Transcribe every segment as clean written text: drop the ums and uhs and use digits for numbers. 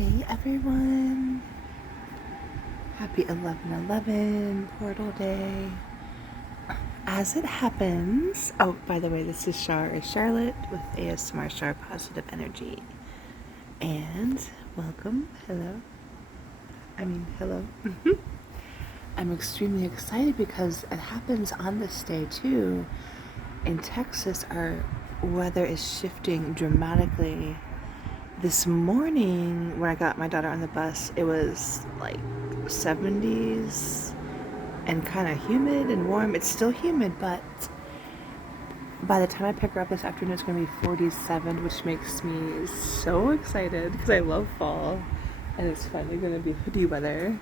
Hey everyone! Happy 11/11 Portal Day. As it happens, oh, by the way, this is Charlotte with ASMR Char Positive Energy. And welcome. Hello. Hello. I'm extremely excited because it happens on this day too. In Texas, our weather is shifting dramatically. This morning, when I got my daughter on the bus, it was like 70s and kind of humid and warm. It's still humid, but by the time I pick her up this afternoon, it's going to be 47, which makes me so excited because I love fall. And it's finally going to be hoodie weather.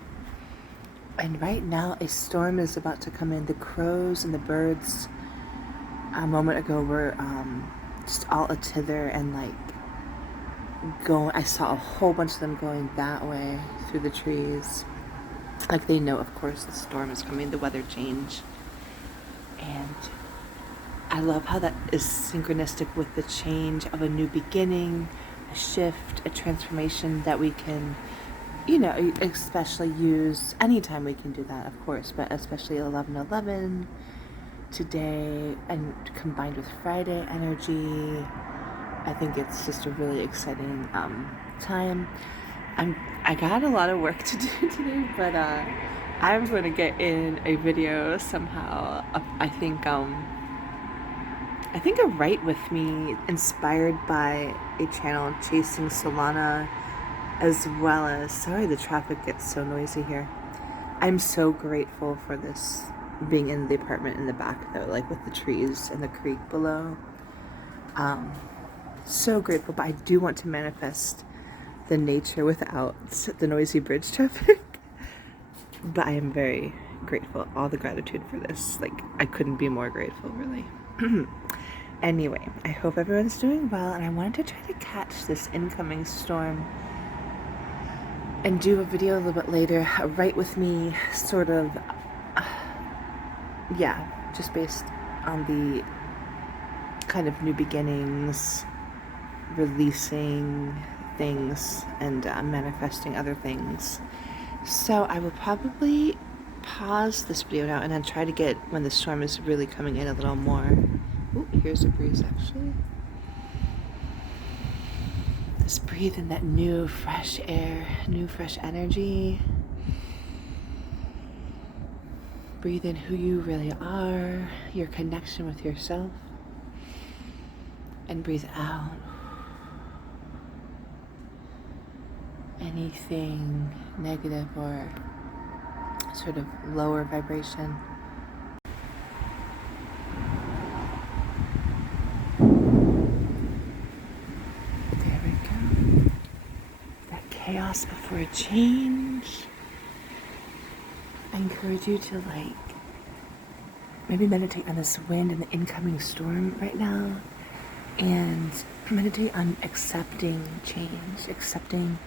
And right now, a storm is about to come in. The crows and the birds a moment ago were just all a-tither and like I saw a whole bunch of them going that way through the trees. Like they know, of course, the storm is coming, the weather change. And I love how that is synchronistic with the change of a new beginning, a shift, a transformation that we can, especially use anytime we can do that, of course, but especially 11/11 today and combined with Friday energy. I think it's just a really exciting time. I got a lot of work to do today, but I'm going to get in a video somehow. I think a Write With Me, inspired by a channel Chasing Solana, as well as, sorry the traffic gets so noisy here. I'm so grateful for this being in the apartment in the back though, like with the trees and the creek below. So grateful, but I do want to manifest the nature without the noisy bridge traffic. But I am very grateful, all the gratitude for this. Like, I couldn't be more grateful, really. Anyway, I hope everyone's doing well, and I wanted to try to catch this incoming storm and do a video a little bit later, a Write With Me sort of, just based on the kind of new beginnings, releasing things and manifesting other things. So I will probably pause this video now and then try to get when the storm is really coming in a little more. Ooh, here's a breeze actually. Just breathe in that new fresh air, new fresh energy. Breathe in who you really are, your connection with yourself, and breathe out anything negative or sort of lower vibration. There we go. That chaos before a change. I encourage you to maybe meditate on this wind and the incoming storm right now, and meditate on accepting change, accepting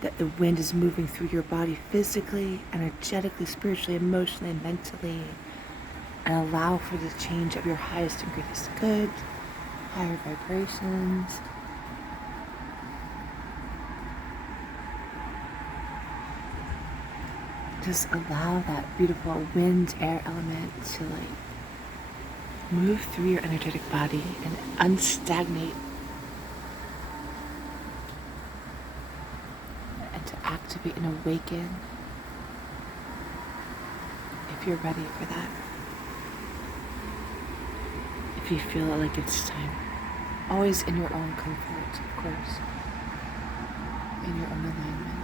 that the wind is moving through your body physically, energetically, spiritually, emotionally, and mentally, and allow for the change of your highest and greatest good, higher vibrations. Just allow that beautiful wind air element to move through your energetic body and unstagnate, and to activate and awaken if you're ready for that. If you feel like it's time. Always in your own comfort, of course. In your own alignment.